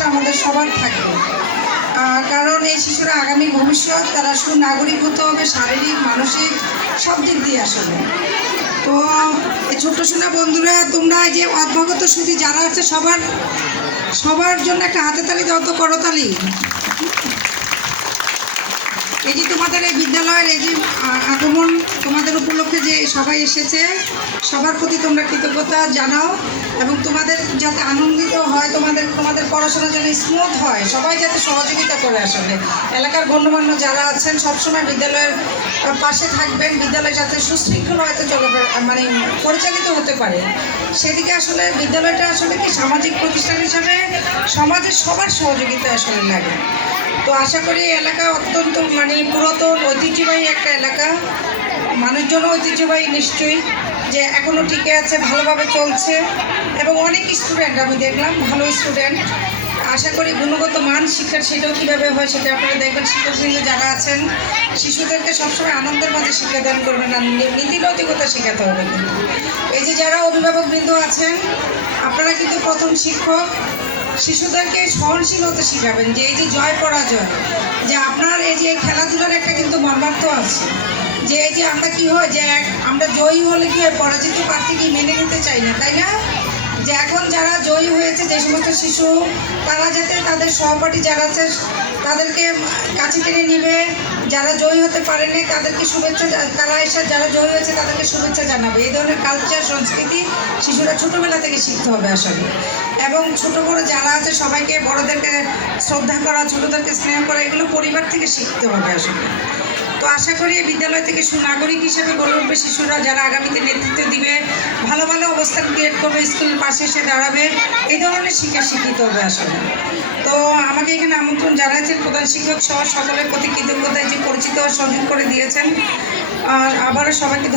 প্রচেষ্টা আমাদের সবার থাকবে, কারণ এই শিশুরা আগামী ভবিষ্যৎ, তারা সুনাগরিক হতে হবে শারীরিক মানসিক সব দিক দিয়ে আসলে। তো এই ছোট্ট সোনা বন্ধুরা, তোমরা যে অভ্যাগত সুধী যারা আছে সবার জন্য একটা হাতে তালি দাও তো, করতালি। এই যে তোমাদের এই বিদ্যালয়ের এই যে আগমন, তোমাদের উপলক্ষে যে সবাই এসেছে, সবার প্রতি তোমরা কৃতজ্ঞতা জানাও এবং তোমাদের যাতে আনন্দিত হয়, তোমাদের পড়াশোনা যেন স্মুথ হয়, সবাই যাতে সহযোগিতা করে। আসলে এলাকার গণ্যমান্য যারা আছেন সবসময় বিদ্যালয়ের পাশে থাকবেন, বিদ্যালয় যাতে সুশৃঙ্খল হয়তো মানে পরিচালিত হতে পারে সেদিকে আসলে বিদ্যালয়টা আসলে কি সামাজিক প্রতিষ্ঠান হিসাবে সমাজের সবার সহযোগিতা আসলে লাগে। তো আশা করি এলাকা অত্যন্ত মানে পুরাতন ঐতিহ্যবাহী একটা এলাকা, মানুষজনও ঐতিহ্যবাহী নিশ্চয়ই, যে এখনও টিকে আছে, ভালোভাবে চলছে এবং অনেক স্টুডেন্ট আমি দেখলাম, ভালো স্টুডেন্ট। আশা করি গুণগত মান শিক্ষার সেটাও কীভাবে হয় সেটা আপনারা দেখবেন। শিক্ষকবৃন্দ যারা আছেন শিশুদেরকে সবসময় আনন্দের মাঝে শিক্ষাদান করবেন, আর নীতি নৈতিকতা শেখাতে হবে। কিন্তু এই যে যারা অভিভাবকবৃন্দ আছেন আপনারা কিন্তু প্রথম শিক্ষক, শিশুদেরকে সহনশীল হতে শেখাবেন, যে এই যে জয় পরাজয়, যে আপনার এই যে খেলাধুলার একটা কিন্তু মর্মার্থ আছে, যে এই যে আমরা কি হয় যে আমরা জয়ী হলে কি হয় পরাজিত প্রার্থীকে মেনে নিতে চাই না, তাই না? যে এখন যারা জয়ী হয়েছে যে সমস্ত শিশু, তারা যাতে তাদের সহপাঠী যারা আছে তাদেরকে কাছে টেনে নিবে, যারা জয়ী হতে পারেনি তাদেরকে শুভেচ্ছা, তারা এসে যারা জয়ী হয়েছে তাদেরকে শুভেচ্ছা জানাবে। এই ধরনের কালচার সংস্কৃতি শিশুরা ছোটোবেলা থেকে শিখতে হবে আসলে। এবং ছোট বড় যারা আছে সবাইকে, বড়দেরকে শ্রদ্ধা করা, ছোটদেরকে স্নেহ করা, এগুলো পরিবার থেকে শিখতে হবে আসলে। তো আশা করি এই বিদ্যালয় থেকে সুনাগরিক হিসেবে গড়ে উঠবে শিশুরা, যারা আগামীতে নেতৃত্ব দিবে, ভালো ভালো অবস্থান ক্রিয়েট করবে, স্কুলের পাশে এসে দাঁড়াবে, এই ধরনের শিক্ষা শিক্ষিত হবে আসলে। তো আমাকে এখানে আমন্ত্রণ জানাচ্ছেন প্রধান শিক্ষক সহ সকলের প্রতি কৃতজ্ঞতা, যে পরিচিত সংযোগ করে দিয়েছেন। আর আবারও সবাইকে